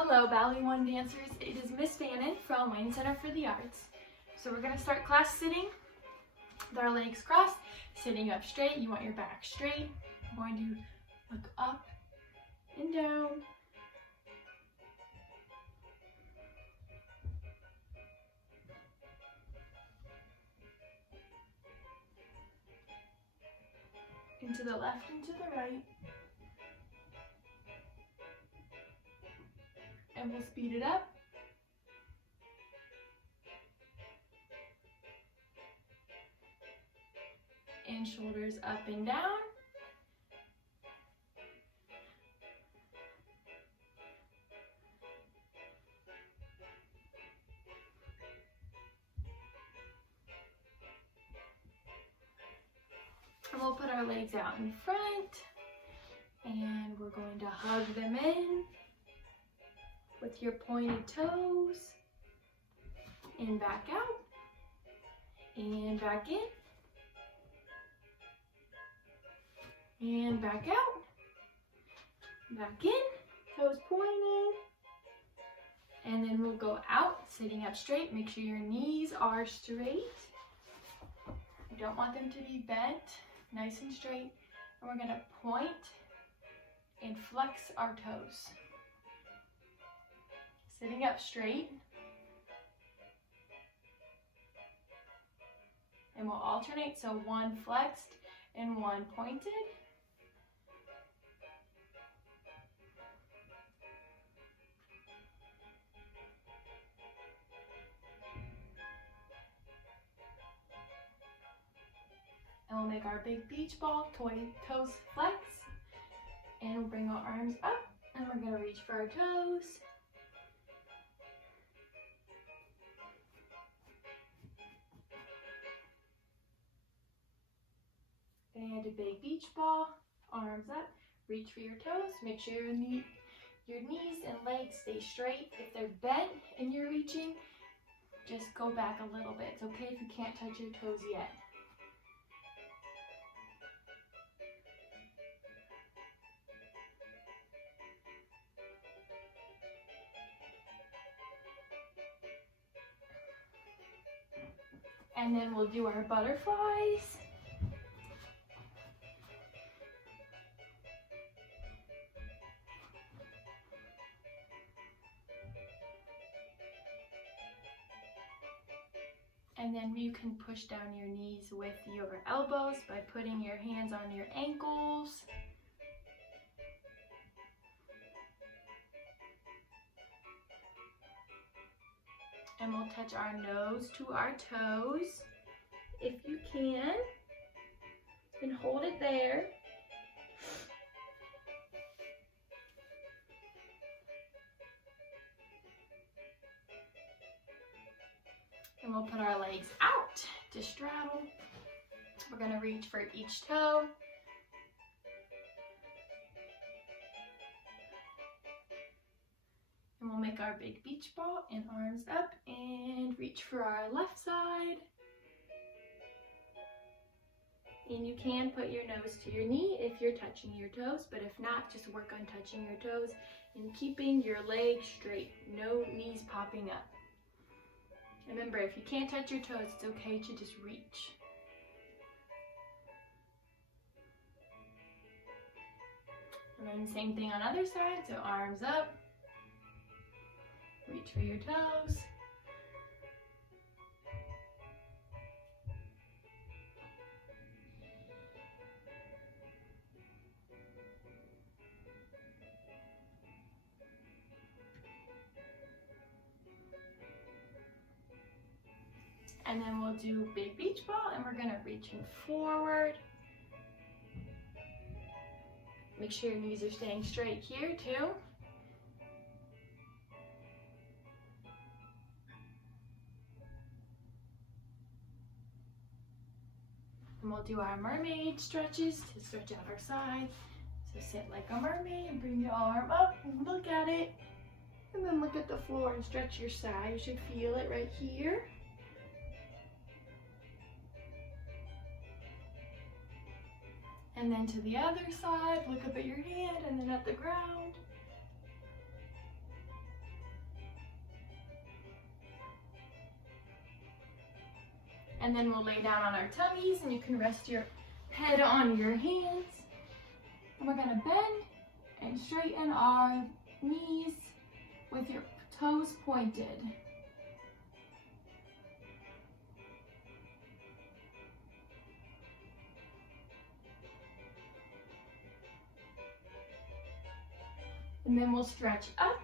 Hello, Ballet One dancers. It is Miss Fannin from Wayne Center for the Arts. So we're going to start class sitting with our legs crossed, sitting up straight. You want your back straight. We're going to look up and down. And to the left and to the right. And we'll speed it up. And shoulders up and down. And we'll put our legs out in front. And we're going to hug them in with your pointed toes. And back out. And back in. And back out, back in, toes pointing, and then we'll go out, sitting up straight. Make sure your knees are straight. You don't want them to be bent, nice and straight. And we're gonna point and flex our toes. Sitting up straight. And we'll alternate, so one flexed and one pointed. And we'll make our big beach ball, toes flex, and we'll bring our arms up, and we're gonna reach for our toes. And a big beach ball, arms up, reach for your toes, make sure your knees and legs stay straight. If they're bent and you're reaching, just go back a little bit. It's okay if you can't touch your toes yet. And then we'll do our butterflies. And then you can push down your knees with your elbows by putting your hands on your ankles. And we'll touch our nose to our toes, if you can, and hold it there. And we'll put our legs out to straddle. We're going to reach for each toe. And we'll make our big beach ball and arms up and reach for our left side. And you can put your nose to your knee if you're touching your toes, but if not, just work on touching your toes and keeping your legs straight. No knees popping up. Remember, if you can't touch your toes, it's okay to just reach. And then same thing on other side, so arms up. Reach for your toes. And then we'll do big beach ball, and we're gonna reach in forward. Make sure your knees are staying straight here too. And we'll do our mermaid stretches to stretch out our sides. So sit like a mermaid and bring your arm up and look at it. And then look at the floor and stretch your side. You should feel it right here. And then to the other side, look up at your hand and then at the ground. And then we'll lay down on our tummies and you can rest your head on your hands. And we're gonna bend and straighten our knees with your toes pointed. And then we'll stretch up.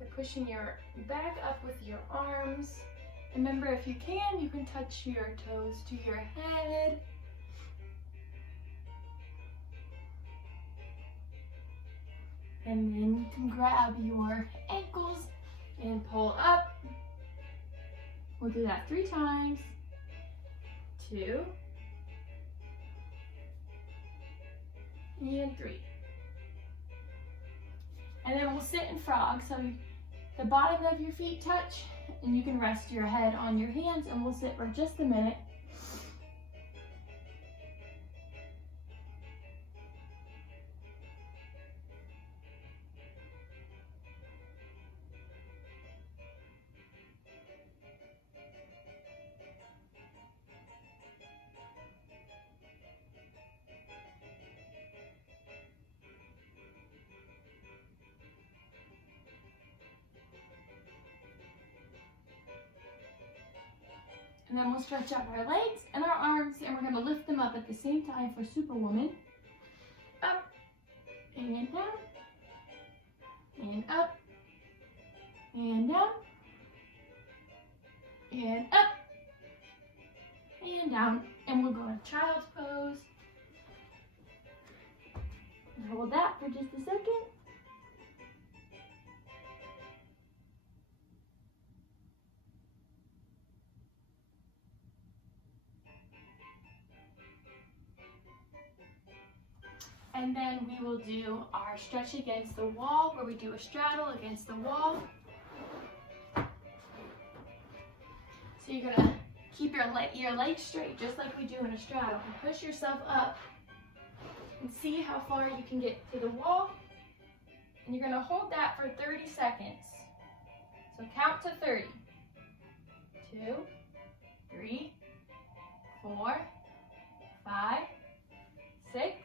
You're pushing your back up with your arms. Remember, if you can touch your toes to your head. And then you can grab your ankles and pull up. We'll do that 3 times. 2. And 3. And then we'll sit in frog. So the bottom of your feet touch and you can rest your head on your hands and we'll sit for just a minute. And then we'll stretch out our legs and our arms and we're going to lift them up at the same time for Superwoman. Up and down and up and down and up and down. And we'll go in child's pose. And hold that for just a second. And then we will do our stretch against the wall, where we do a straddle against the wall. So you're gonna keep your legs straight, just like we do in a straddle. And push yourself up and see how far you can get to the wall. And you're gonna hold that for 30 seconds. So count to 30. 2, 3, 4, 5, 6,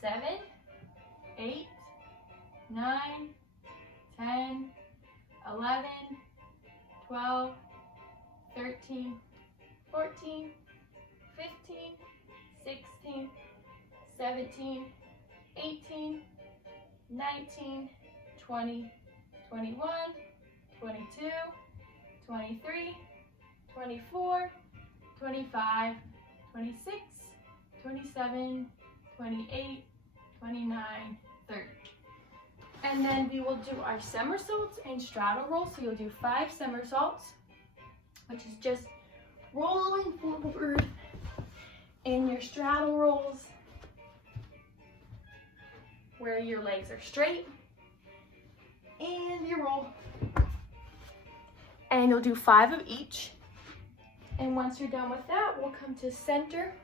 7, 8, 9, 10, 11, 12, 13, 14, 15, 16, 17, 18, 19, 20, 21, 22, 23, 24, 25, 26, 27, 28, 29, 30. And then we will do our somersaults and straddle rolls. So you'll do 5 somersaults, which is just rolling forward, and your straddle rolls, where your legs are straight, and you roll. And you'll do 5 of each. And once you're done with that, we'll come to center.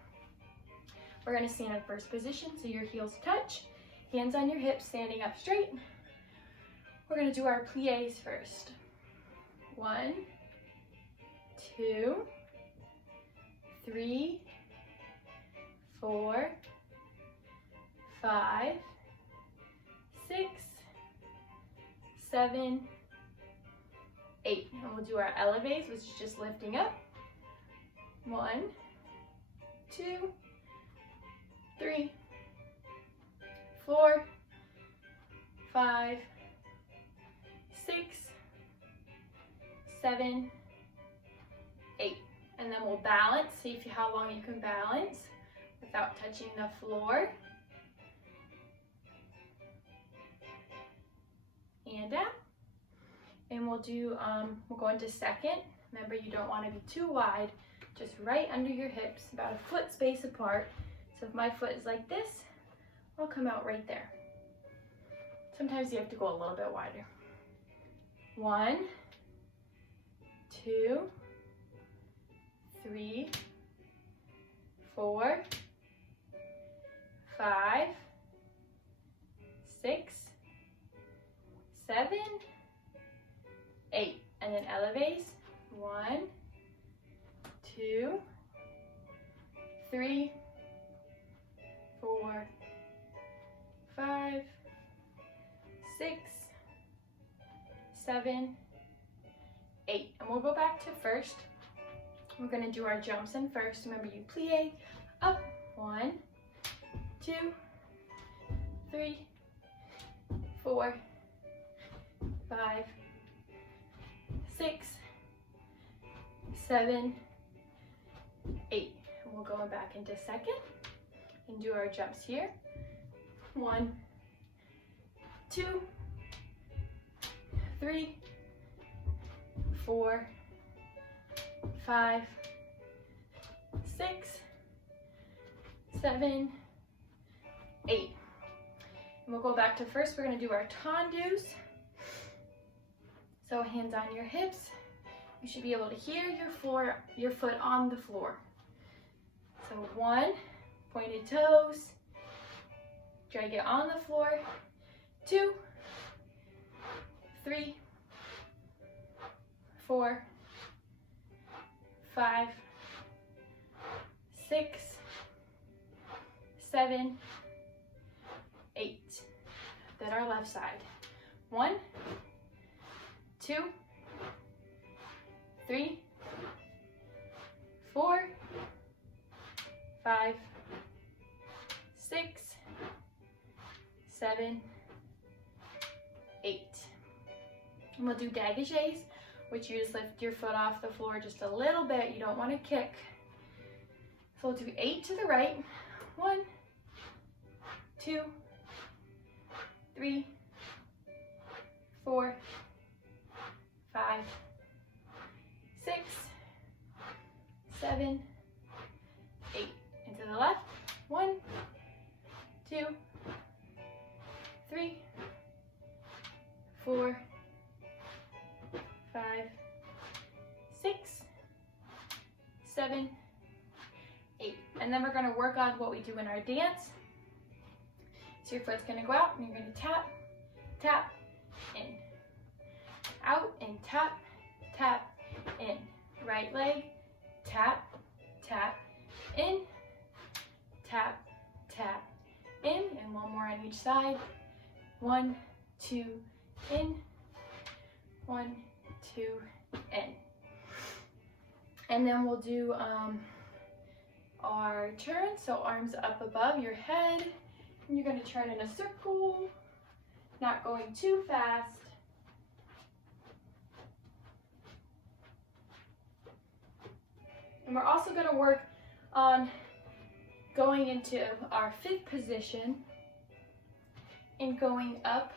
We're gonna stand in first position, so your heels touch, hands on your hips, standing up straight. We're gonna do our pliés first. 1, 2, 3, 4, 5, 6, 7, 8. And we'll do our elevates, which is just lifting up. 1, 2, 3, 4, 5, 6, 7, 8. And then we'll balance. See how long you can balance without touching the floor. And down. And we'll do, we'll go into second. Remember, you don't want to be too wide, just right under your hips, about a foot space apart. So if my foot is like this, I'll come out right there. Sometimes you have to go a little bit wider. 1, 2, 3, 4, 5, 6, 7, 8. And then elevates. 3, 4, 5, 6, 7, 8. And we'll go back to first. We're going to do our jumps in first. Remember, you plie up. 1, 2, 3, 4, 5, 6, 7, 8. And we'll go back into second and do our jumps here. 1, 2, 3, 4, 5, 6, 7, 8. And we'll go back to first. We're going to do our tendus. So hands on your hips. You should be able to hear your foot on the floor. So 1, pointed toes. Try to get on the floor. 2, 3, 4, 5, 6, 7, 8. Then our left side. 1, 2, 3, 4, 5, 6, 7, 8. And we'll do dégagés, which you just lift your foot off the floor just a little bit. You don't want to kick. So we'll do 8 to the right. 1, 2, 3, 4, 5, 6, 7, 8. And to the left. 1, 2, 3, 4, 5, 6, 7, 8. And then we're going to work on what we do in our dance. So your foot's going to go out and you're going to tap, tap, in. Out and tap, tap, in. Right leg, tap, tap, in. Tap, tap, in. And one more on each side. 1, 2, in. 1, 2, in. And then we'll do our turn. So arms up above your head. And you're going to turn in a circle, not going too fast. And we're also going to work on going into our 5th position and going up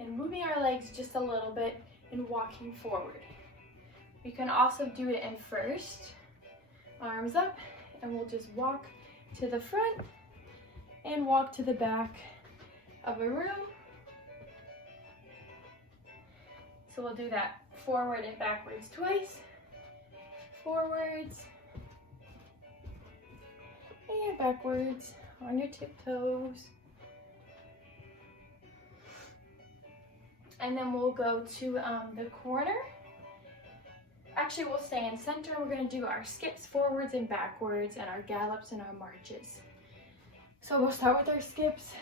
and moving our legs just a little bit and walking forward. You can also do it in first, arms up, and we'll just walk to the front and walk to the back of a room. So we'll do that forward and backwards twice. Forwards and backwards on your tiptoes. And then we'll go to the corner. Actually, we'll stay in center. We're going to do our skips forwards and backwards and our gallops and our marches. So we'll start with our skips.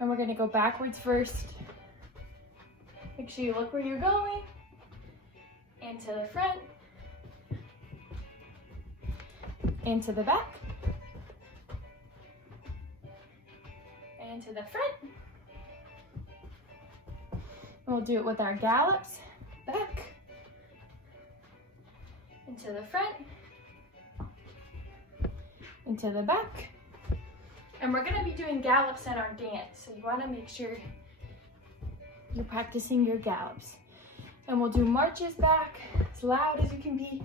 And we're going to go backwards first. Make sure you look where you're going. And to the front. And to the back. And to the front. And we'll do it with our gallops. Back. Into the front. Into the back. And we're going to be doing gallops in our dance. So you want to make sure you're practicing your gallops. And we'll do marches back as loud as you can be.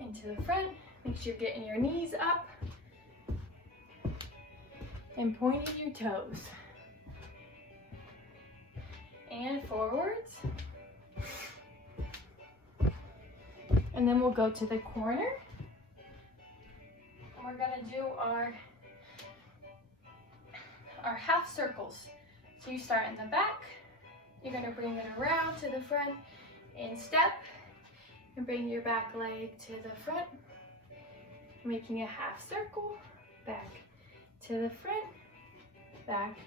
Into the front. Make sure you're getting your knees up. And pointing your toes. And forwards. And then we'll go to the corner. And we're going to do our half circles. So you start in the back. You're going to bring it around to the front and step. And bring your back leg to the front, making a half circle, back to the front, back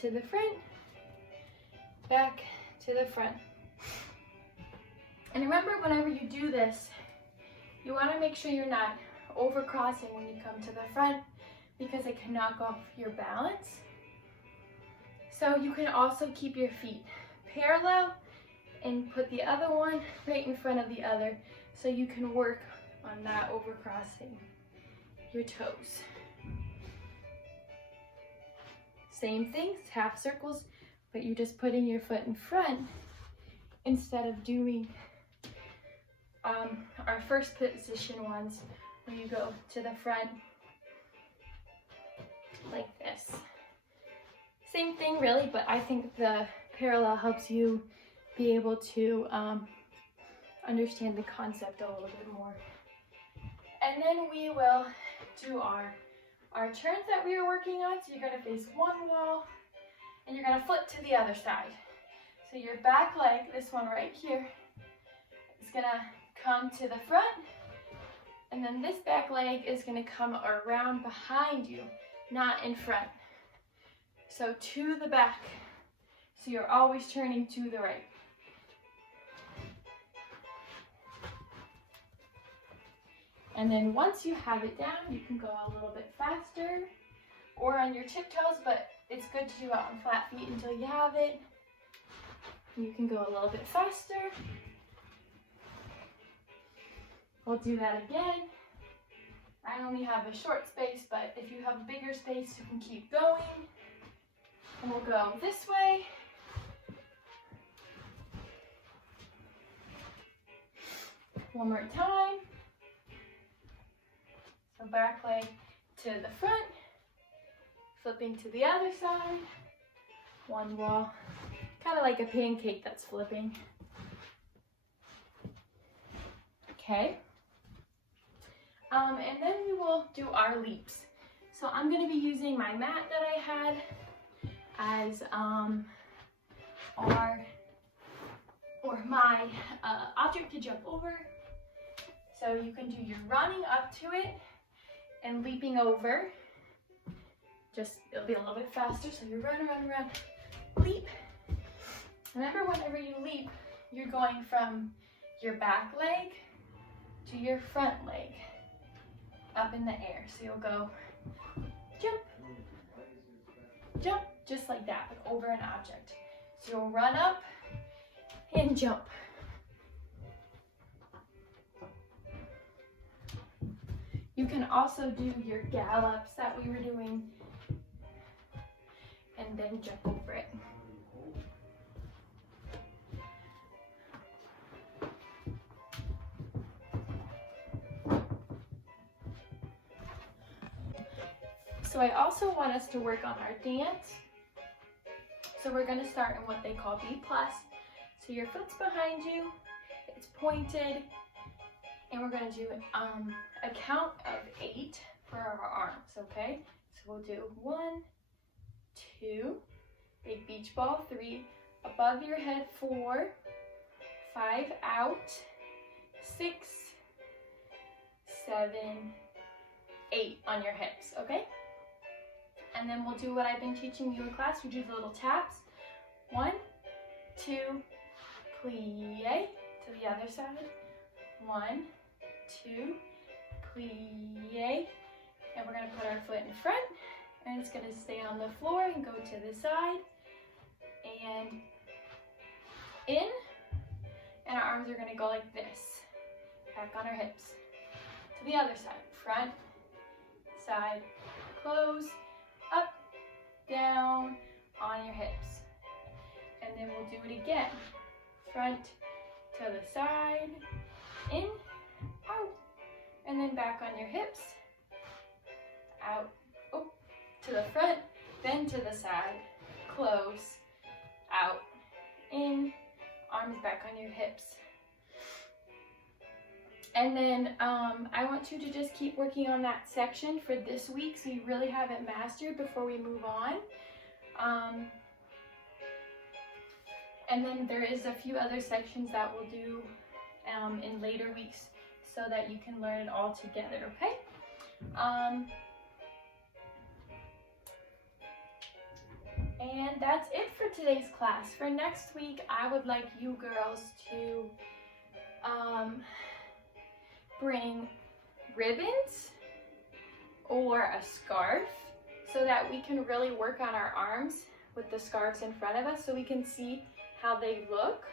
to the front, back to the front. And remember, whenever you do this, you want to make sure you're not overcrossing when you come to the front, because it can knock off your balance. So you can also keep your feet parallel and put the other one right in front of the other, so you can work on not overcrossing your toes. Same thing, half circles, but you're just putting your foot in front instead of doing our first position ones where you go to the front like this. Same thing really, but I think the parallel helps you be able to understand the concept a little bit more. And then we will do our turns that we were working on. So you're going to face one wall and you're going to flip to the other side. So your back leg, this one right here, is going to come to the front, and then this back leg is going to come around behind you, not in front. So to the back. So you're always turning to the right. And then once you have it down, you can go a little bit faster or on your tiptoes, but it's good to do it on flat feet until you have it. You can go a little bit faster. We'll do that again. I only have a short space, but if you have a bigger space, you can keep going. And we'll go this way. One more time. So back leg to the front, flipping to the other side. One wall, kind of like a pancake that's flipping. Okay. And then we will do our leaps. So I'm going to be using my mat that I had as my object to jump over. So you can do your running up to it and leaping over. Just, it'll be a little bit faster. So you run, run, run, leap. Remember, whenever you leap, you're going from your back leg to your front leg up in the air. So you'll go jump, jump, just like that, but over an object. So you'll run up and jump. You can also do your gallops that we were doing and then jump over it. So I also want us to work on our dance. So we're going to start in what they call B+. So your foot's behind you, it's pointed, and we're going to do a count of 8 for our arms, okay? So we'll do 1, 2, big beach ball, 3, above your head, 4, 5, out, 6, 7, 8 on your hips, okay? And then we'll do what I've been teaching you in class. We do the little taps. 1, 2, plie to the other side. 1, 2, plie. And we're going to put our foot in front. And it's going to stay on the floor and go to the side. And in. And our arms are going to go like this. Back on our hips. To the other side. Front, side, close. Up, down, on your hips. And then we'll do it again. Front to the side, in, out, and then back on your hips. Out, oh, to the front, then to the side, close, out, in, arms back on your hips. And then I want you to just keep working on that section for this week so you really have it mastered before we move on. And then there is a few other sections that we'll do in later weeks so that you can learn it all together, okay? And that's it for today's class. For next week, I would like you girls to bring ribbons or a scarf so that we can really work on our arms with the scarves in front of us so we can see how they look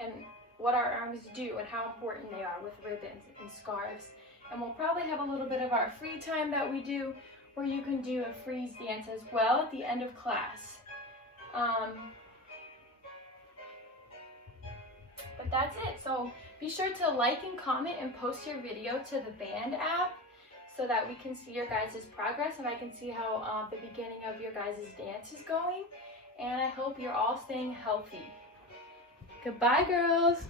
and what our arms do and how important they are with ribbons and scarves. And we'll probably have a little bit of our free time that we do where you can do a freeze dance as well at the end of class. But that's it. So be sure to like and comment and post your video to the band app so that we can see your guys' progress and I can see how the beginning of your guys' dance is going. And I hope you're all staying healthy. Goodbye, girls.